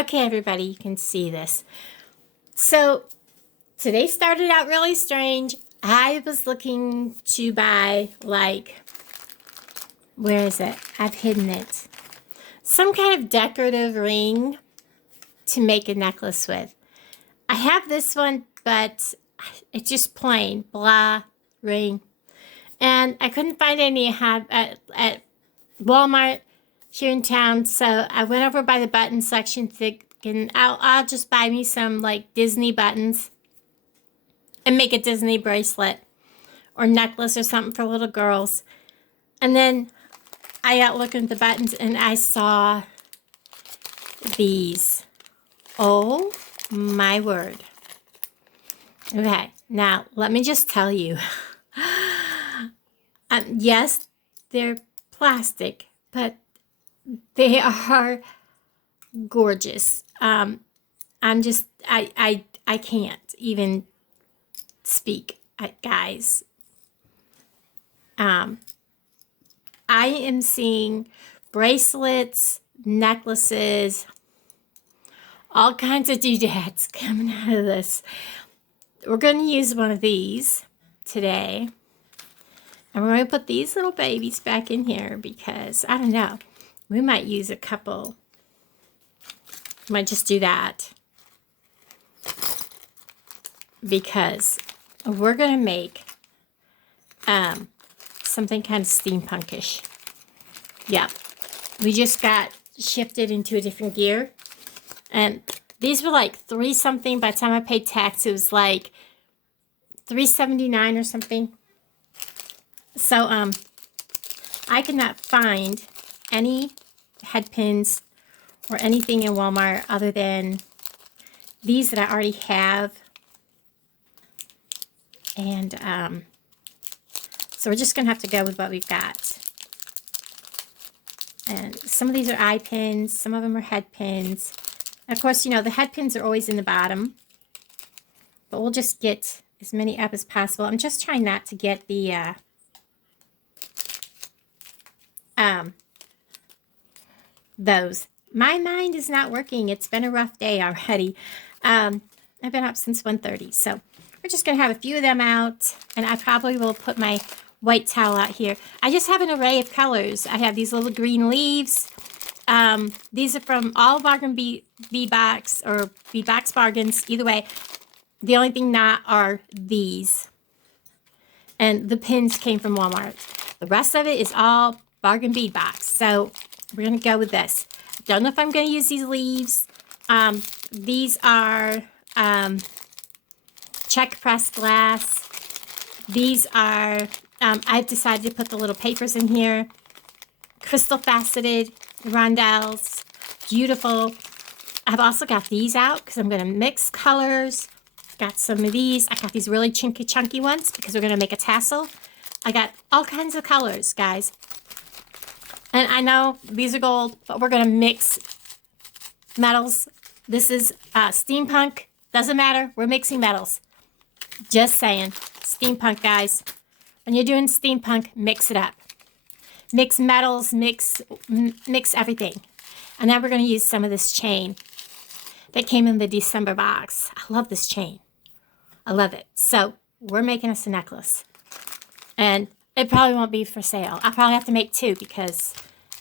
Okay, everybody, you can see this. So today started out really strange. I was looking to buy, like, where is it? I've hidden it. Some kind of decorative ring to make a necklace with. I have this one, but it's just plain, blah, ring. And I couldn't find any at Walmart here in town, so I went over by the button section thinking I'll just buy me some like Disney buttons and make a Disney bracelet or necklace or something for little girls. And then I got looking at the buttons and I saw these. Oh my word. Okay, now let me just tell you. Yes, they're plastic, but they are gorgeous. I can't even speak, guys. I am seeing bracelets, necklaces, all kinds of doodads coming out of this. We're going to use one of these today. And we're going to put these little babies back in here because, I don't know, we might use a couple. Might just do that. Because we're going to make something kind of steampunkish. Yeah. We just got shifted into a different gear. And these were like $3 something. By the time I paid tax, it was like $3.79 or something. So, I could not find any head pins or anything in Walmart other than these that I already have. And, so we're just going to have to go with what we've got. And some of these are eye pins. Some of them are head pins. And of course, you know, the head pins are always in the bottom. But we'll just get as many up as possible. I'm just trying not to get the, those. My mind is not working. It's been a rough day already. I've been up since 1:30, so we're just going to have a few of them out, and I probably will put my white towel out here. I just have an array of colors. I have these little green leaves. These are from all Bargain Bead Box or Bead Box Bargains. Either way, the only thing not are these. And the pins came from Walmart. The rest of it is all Bargain Bead Box. So we're going to go with this. Don't know if I'm going to use these leaves. These are check press glass. These are, I've decided to put the little papers in here. Crystal faceted rondelles. Beautiful. I've also got these out because I'm going to mix colors. Got some of these. I got these really chunky ones because we're going to make a tassel. I got all kinds of colors, guys. And I know these are gold, but we're going to mix metals. This is steampunk. Doesn't matter. We're mixing metals. Just saying. Steampunk, guys. When you're doing steampunk, mix it up. Mix metals, mix everything. And now we're going to use some of this chain that came in the December box. I love this chain. I love it. So we're making us a necklace. And it probably won't be for sale. I'll probably have to make two because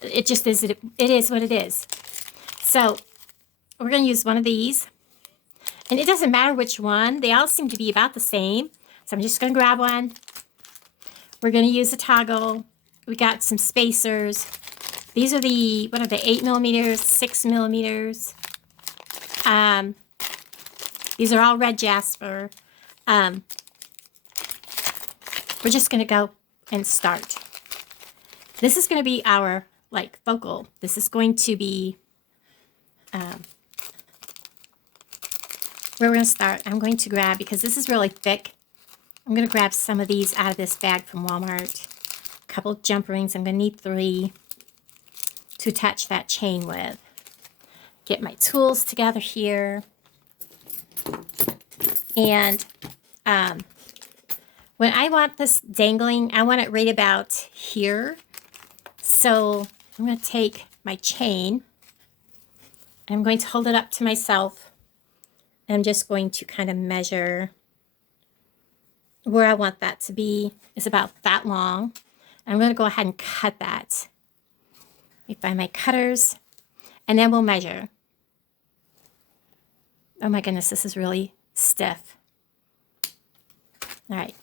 it just is, it is what it is. So we're going to use one of these. And it doesn't matter which one. They all seem to be about the same. So I'm just going to grab one. We're going to use a toggle. We got some spacers. These are the, what are they, 8 millimeters, 6 millimeters. These are all Red Jasper. We're just going to go and start. This is going to be our, like, focal. This is going to be where we're going to start. I'm going to grab, because this is really thick, I'm going to grab some of these out of this bag from Walmart. A couple of jump rings. I'm going to need 3 to attach that chain with. Get my tools together here. And when I want this dangling, I want it right about here. So I'm going to take my chain I'm going to hold it up to myself. I'm just going to kind of measure where I want that to be. It's about that long. I'm going to go ahead and cut that. Let me find my cutters, and then we'll measure. Oh my goodness, this is really stiff. All right.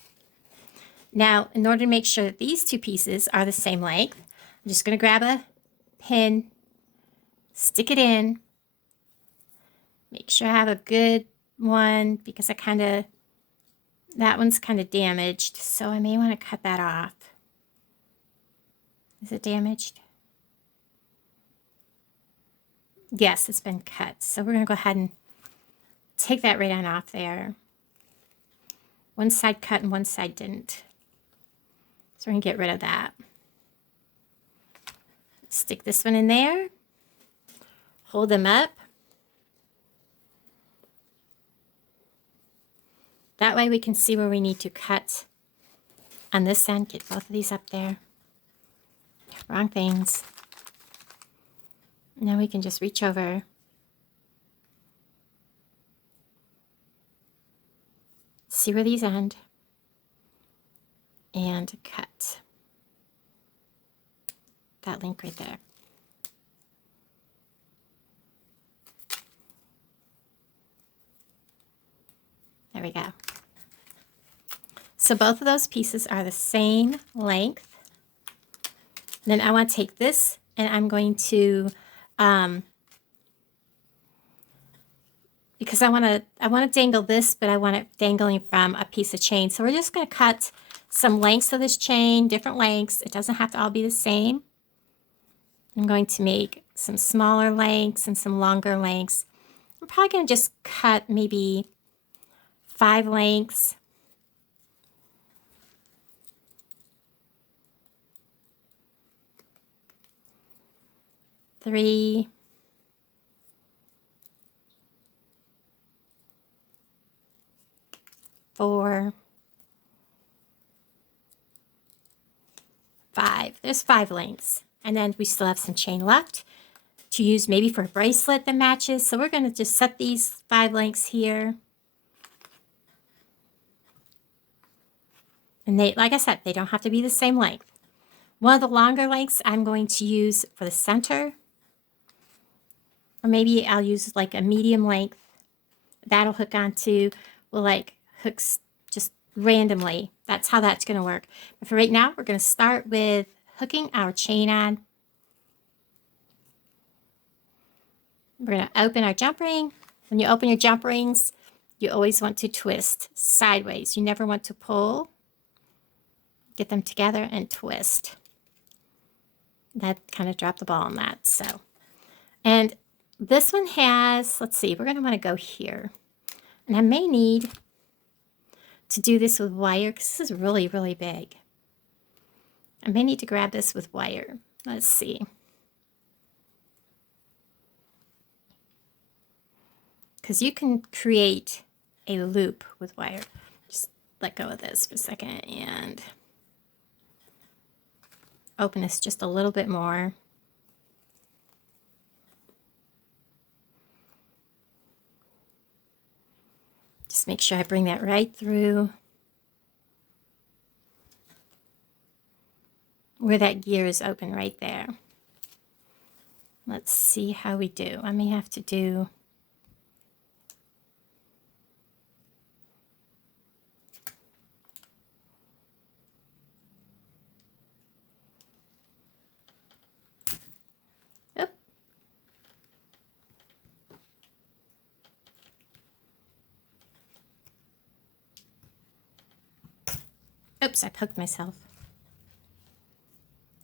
Now, in order to make sure that these two pieces are the same length, I'm just going to grab a pin, stick it in, make sure I have a good one because that one's kind of damaged, so I may want to cut that off. Is it damaged? Yes, it's been cut. So we're going to go ahead and take that right on off there. One side cut and one side didn't. So we're going to get rid of that. Stick this one in there. Hold them up. That way we can see where we need to cut on this end. Get both of these up there. Wrong things. Now we can just reach over. See where these end. And cut. That link right there. There we go. So both of those pieces are the same length. Then I want to take this and I'm going to, because I want to dangle this, but I want it dangling from a piece of chain. So we're just going to cut some lengths of this chain, different lengths. It doesn't have to all be the same. I'm going to make some smaller lengths and some longer lengths. I'm probably going to just cut maybe 5 lengths. Three. 4. 5. There's 5 lengths. And then we still have some chain left to use maybe for a bracelet that matches. So we're going to just set these 5 lengths here. And they, like I said, they don't have to be the same length. One of the longer lengths I'm going to use for the center. Or maybe I'll use like a medium length. That'll hook onto, will like hooks just randomly. That's how that's going to work. But for right now, we're going to start with hooking our chain on. We're going to open our jump ring. When you open your jump rings, you always want to twist sideways. You never want to pull. Get them together and twist. That kind of dropped the ball on that. So, and this one has, let's see, we're going to want to go here. And I may need to do this with wire because this is really, really big. I may need to grab this with wire. Let's see. Because you can create a loop with wire. Just let go of this for a second and open this just a little bit more. Just make sure I bring that right through where that gear is open right there. Let's see how we do. I may have to do oops, I poked myself.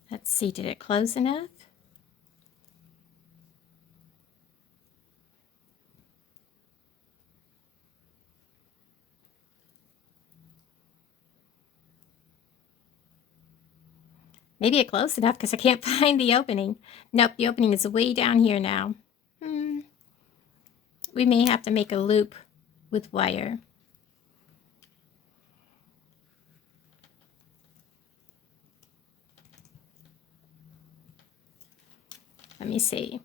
Let's see, did it close enough? Maybe it closed enough because I can't find the opening. Nope, the opening is way down here now. We may have to make a loop with wire. Let me see.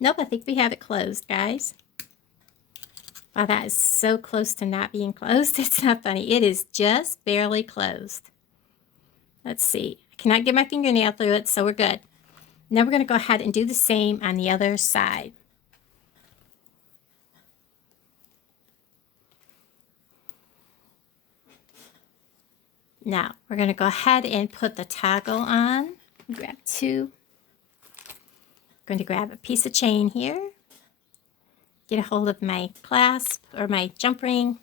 Nope, I think we have it closed, guys. Wow, that is so close to not being closed. It's not funny. It is just barely closed. Let's see. I cannot get my fingernail through it, so we're good. Now we're going to go ahead and do the same on the other side. Now we're going to go ahead and put the toggle on. Grab two. I'm going to grab a piece of chain here. Get a hold of my clasp or my jump ring.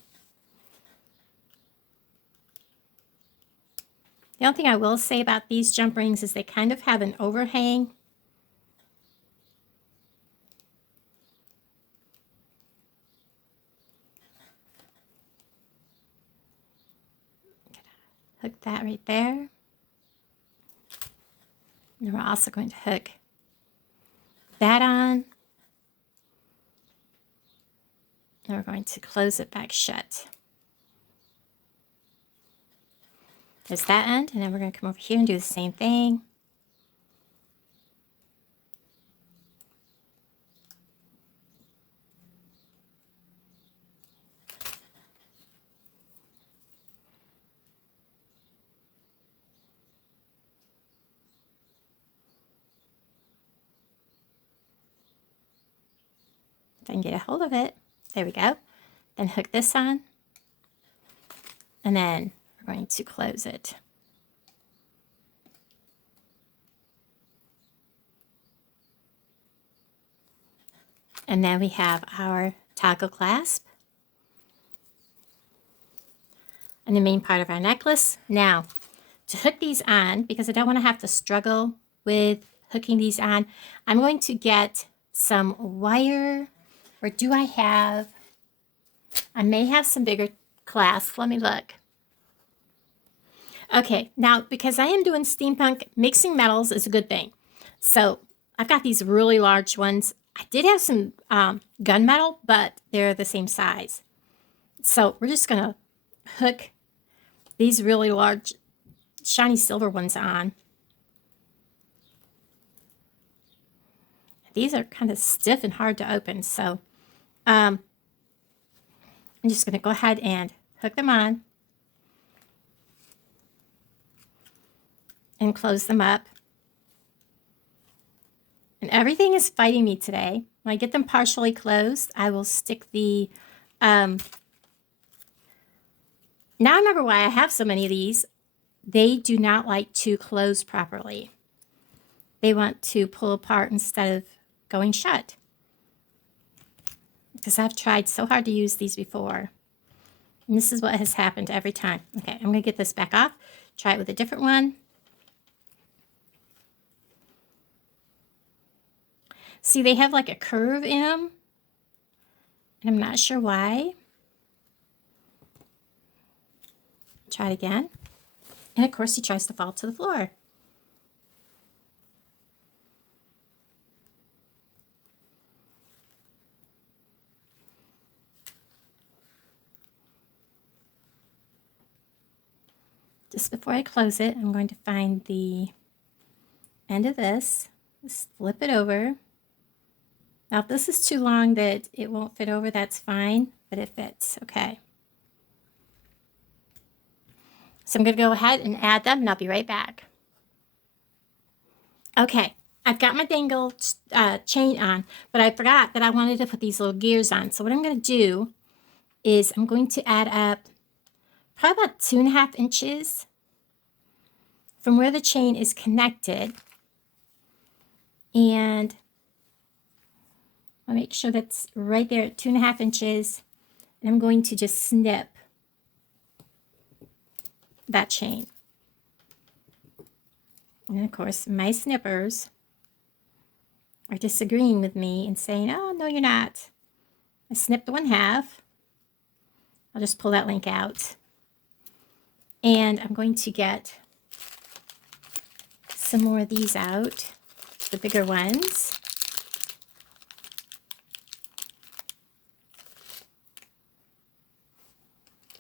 The only thing I will say about these jump rings is they kind of have an overhang. Hook that right there. And we're also going to hook that on. And we're going to close it back shut. There's that end, and then we're going to come over here and do the same thing. If I can get a hold of it. There we go. Then hook this on. And then we're going to close it. And then we have our toggle clasp and the main part of our necklace. Now, to hook these on, because I don't want to have to struggle with hooking these on, I'm going to get some wire, or do I have, I may have some bigger clasps. Let me look. Okay, now because I am doing steampunk, mixing metals is a good thing. So I've got these really large ones. I did have some gunmetal, but they're the same size. So we're just going to hook these really large shiny silver ones on. These are kind of stiff and hard to open, so I'm just going to go ahead and hook them on and close them up. And everything is fighting me today. When I get them partially closed, I will stick the... now I remember why I have so many of these. They do not like to close properly. They want to pull apart instead of going shut. Because I've tried so hard to use these before. And this is what has happened every time. Okay, I'm going to get this back off. Try it with a different one. See, they have like a curve in them. And I'm not sure why. Try it again. And of course, he tries to fall to the floor. Just before I close it, I'm going to find the end of this. Just flip it over. Now, if this is too long that it won't fit over, that's fine, but it fits. Okay. So I'm going to go ahead and add them, and I'll be right back. Okay, I've got my dangle chain on, but I forgot that I wanted to put these little gears on. So what I'm going to do is I'm going to add up probably about 2.5 inches from where the chain is connected. And I'll make sure that's right there at 2.5 inches. And I'm going to just snip that chain. And of course, my snippers are disagreeing with me and saying, oh, no, you're not. I snipped 1/2. I'll just pull that link out. And I'm going to get some more of these out, the bigger ones.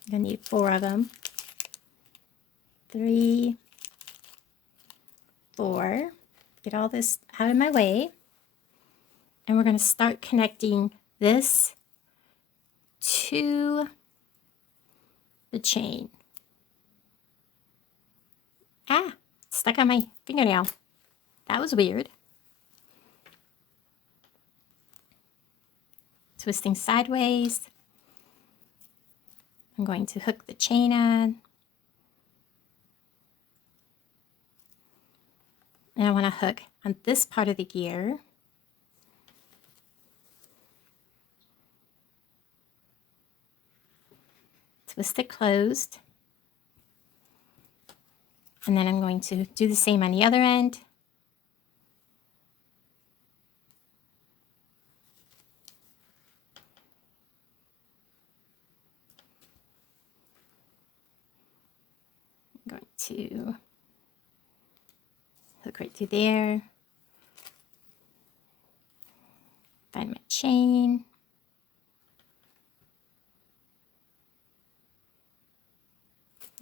I'm going to need 4 of them. 3, 4. Get all this out of my way. And we're going to start connecting this to the chain. Ah, stuck on my fingernail. That was weird. Twisting sideways. I'm going to hook the chain on. And I want to hook on this part of the gear. Twist it closed. And then I'm going to do the same on the other end. I'm going to hook right through there. Find my chain.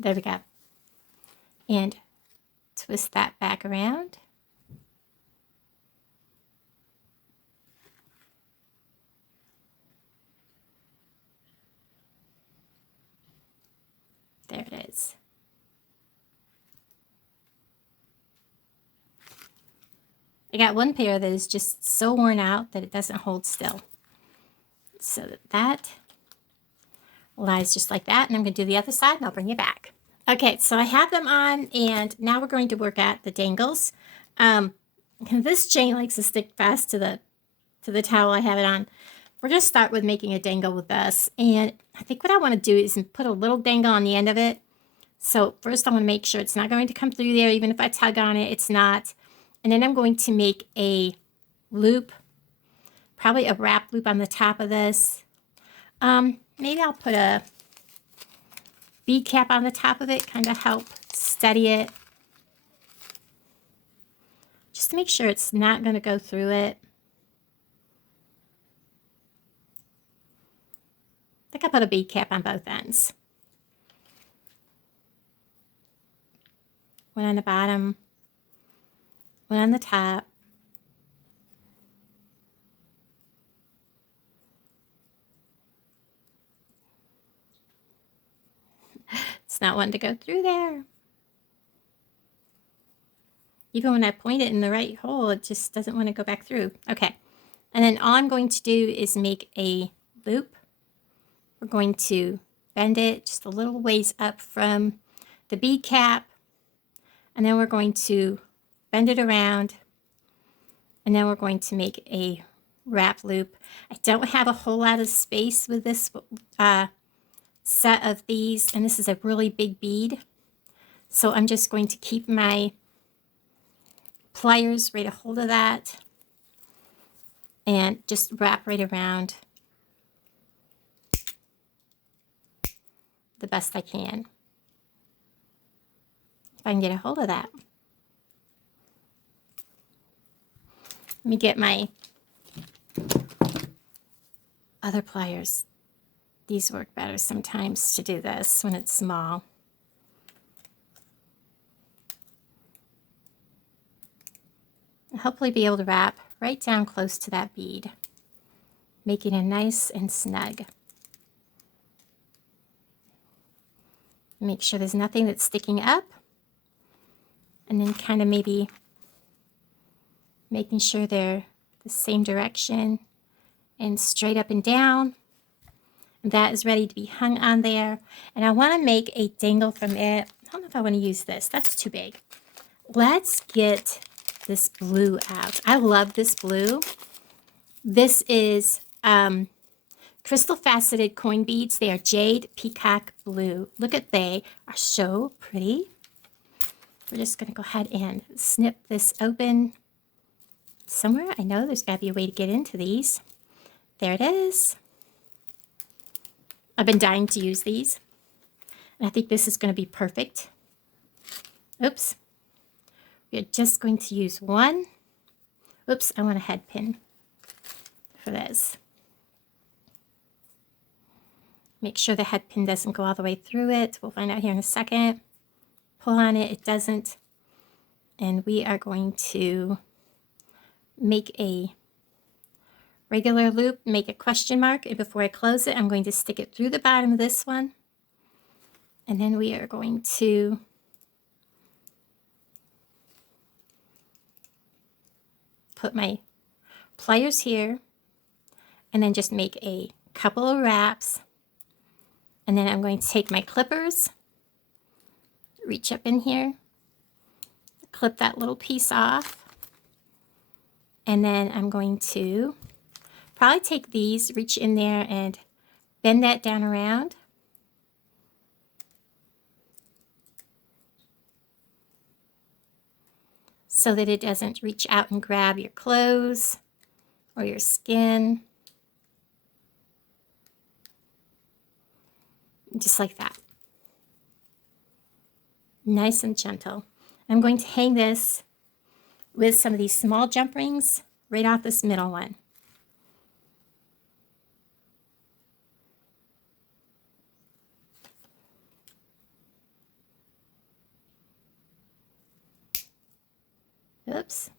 There we go. And twist that back around. There it is. I got one pair that is just so worn out that it doesn't hold still. So that lies just like that. And I'm going to do the other side and I'll bring you back. Okay, so I have them on and now we're going to work at the dangles. This chain likes to stick fast to the towel I have it on. We're going to start with making a dangle with this. And I think what I want to do is put a little dangle on the end of it. So first I want to make sure it's not going to come through there. Even if I tug on it, it's not. And then I'm going to make a loop, probably a wrap loop on the top of this. Maybe I'll put a bead cap on the top of it, kind of help steady it. Just to make sure it's not going to go through it. I think I put a bead cap on both ends. One on the bottom, one on the top. It's not wanting to go through there. Even when I point it in the right hole, it just doesn't want to go back through. Okay. And then all I'm going to do is make a loop. We're going to bend it just a little ways up from the bead cap. And then we're going to bend it around. And then we're going to make a wrap loop. I don't have a whole lot of space with this set of these. And this is a really big bead. So I'm just going to keep my pliers right a hold of that. And just wrap right around the best I can. If I can get a hold of that. Let me get my other pliers. These work better sometimes to do this when it's small. I'll hopefully be able to wrap right down close to that bead, making it nice and snug. Make sure there's nothing that's sticking up, and then kind of maybe making sure they're the same direction and straight up and down. That is ready to be hung on there. And I want to make a dangle from it. I don't know if I want to use this. That's too big. Let's get this blue out. I love this blue. This is crystal faceted coin beads. They are jade peacock blue. Look at, they are so pretty. We're just going to go ahead and snip this open somewhere. I know there's got to be a way to get into these. There it is. I've been dying to use these. And I think this is going to be perfect. Oops. We're just going to use one. Oops, I want a head pin for this. Make sure the head pin doesn't go all the way through it. We'll find out here in a second. Pull on it, it doesn't. And we are going to make a regular loop, make a question mark, and before I close it, I'm going to stick it through the bottom of this one. And then we are going to put my pliers here and then just make a couple of wraps. And then I'm going to take my clippers, reach up in here, clip that little piece off. And then I'm going to probably take these, reach in there and bend that down around. So that it doesn't reach out and grab your clothes or your skin. Just like that. Nice and gentle. I'm going to hang this with some of these small jump rings right off this middle one. Oops.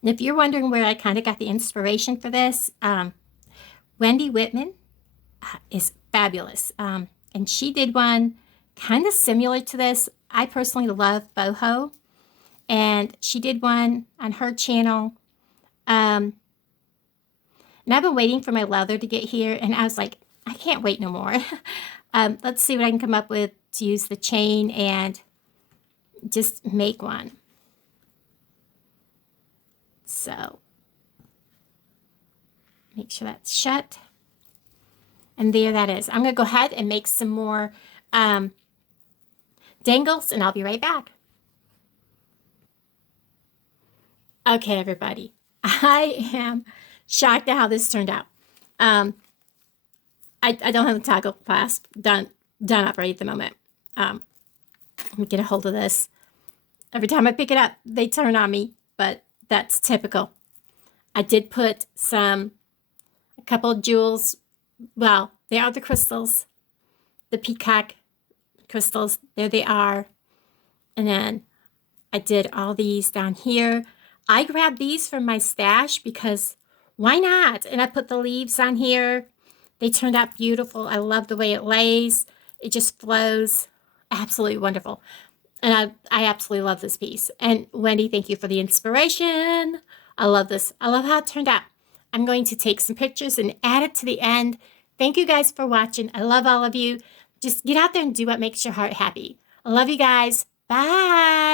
And if you're wondering where I kind of got the inspiration for this, Wendy Whitman is fabulous. And she did one kind of similar to this. I personally love boho. And she did one on her channel. And I've been waiting for my leather to get here. And I was like, I can't wait no more. Let's see what I can come up with to use the chain and just make one. So make sure that's shut. And there that is. I'm going to go ahead and make some more dangles, and I'll be right back. Okay, everybody. I am shocked at how this turned out. I don't have the toggle clasp done up right at the moment. Let me get a hold of this. Every time I pick it up, they turn on me, but that's typical. I did put a couple of jewels. Well, they are the crystals, the peacock crystals. There they are. And then I did all these down here. I grabbed these from my stash because why not? And I put the leaves on here. They turned out beautiful. I love the way it lays. It just flows. Absolutely wonderful. And I absolutely love this piece. And Wendy, thank you for the inspiration. I love this. I love how it turned out. I'm going to take some pictures and add it to the end. Thank you guys for watching. I love all of you. Just get out there and do what makes your heart happy. I love you guys. Bye.